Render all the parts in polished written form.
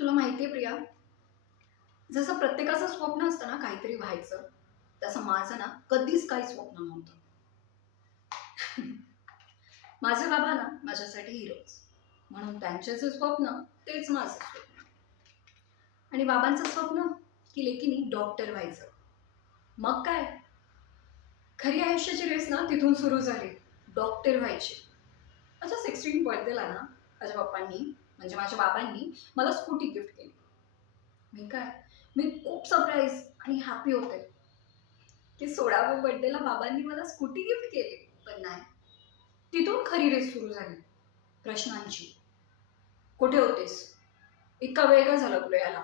तुला माहिती आहे प्रिया, जसं प्रत्येकाचं स्वप्न असतं ना काहीतरी व्हायचं, तसं माझं ना कधीच काही स्वप्न नव्हतं. माझे बाबा ना माझ्यासाठी हिरोच, म्हणून त्यांचे जे स्वप्न तेच माझं स्वप्न. आणि बाबांचं स्वप्न की लेकीनी डॉक्टर व्हायचं. मग काय, खरी आयुष्याची रेस ना तिथून सुरू झाली. डॉक्टर व्हायची. माझ्या 16 बर्थडेला ना माझ्या पप्पांनी म्हणजे माझ्या बाबांनी मला स्कूटी गिफ्ट केली. मी खूप सरप्राईज आणि हॅपी होते की 16व्या बर्थडेला बाबांनी मला स्कूटी गिफ्ट केली. पण नाही, तिथून खरी रेस सुरू झाली प्रश्नांची. कुठे होतीस? इतका वेळ का झाला तुला याला?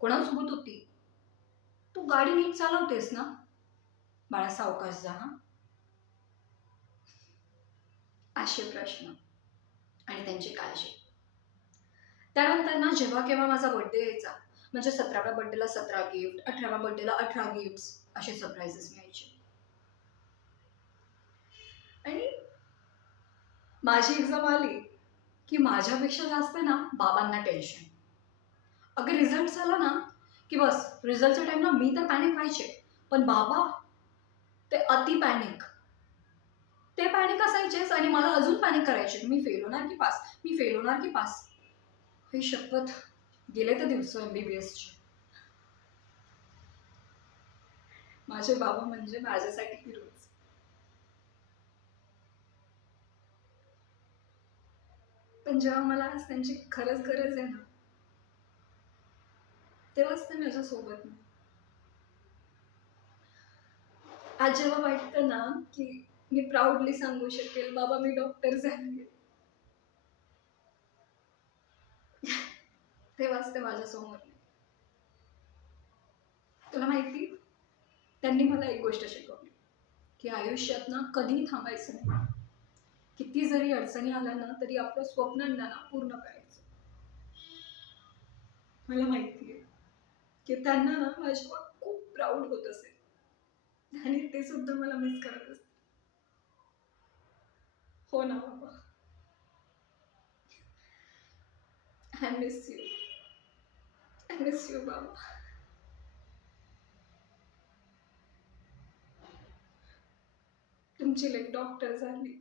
कोणासोबत होती? तू गाडी नीट चालवतेस ना? बाळा सावकाश जा हा. असे प्रश्न आणि त्यांची काळजी. त्यानंतर ना जेव्हा केव्हा माझा बर्थडे यायचा, म्हणजे 17व्या बर्थडेला 17 गिफ्ट, 18व्या बर्थडेला 18 गिफ्ट असे सरप्राईजेस मिळायचे. आणि माझी एक्झाम आली की माझ्यापेक्षा जास्त ना बाबांना टेन्शन. अगं रिझल्ट झाला ना की बस रिझल्टच्या टाइमला मी तर पॅनिक व्हायचे, पण बाबा ते अति पॅनिक. ते पॅनिक असायचेच आणि मला अजून पॅनिक करायचे. मी फेल होणार की पास, मी फेल होणार की पास. हे शपथ, गेले तर दिवस MBBSचे. माझे बाबा म्हणजे माझ्यासाठी हिरोज. पण जेव्हा मला आज त्यांची खरंच गरज आहे ना, तेव्हाच ते माझ्यासोबत नाही. आज जेव्हा वाटतं ना की मी प्राऊडली सांगू शकेल, बाबा मी डॉक्टर झाली, तेव्हाच ते माझ्यासमोर नाही. तुला माहिती, त्यांनी मला एक गोष्ट शिकवली की आयुष्यात ना कधीही थांबायचं नाही. किती जरी अडचणी आल्या ना तरी आपल्या स्वप्नांना ना पूर्ण करायचं. मला माहिती आहे की त्यांना ना माझ्यावर खूप प्राऊड होत असेल आणि ते सुद्धा मला मिस करत असतील. हो ना बाबा, I miss you, I miss you बाबा. तुमची लेक डॉक्टर झाली.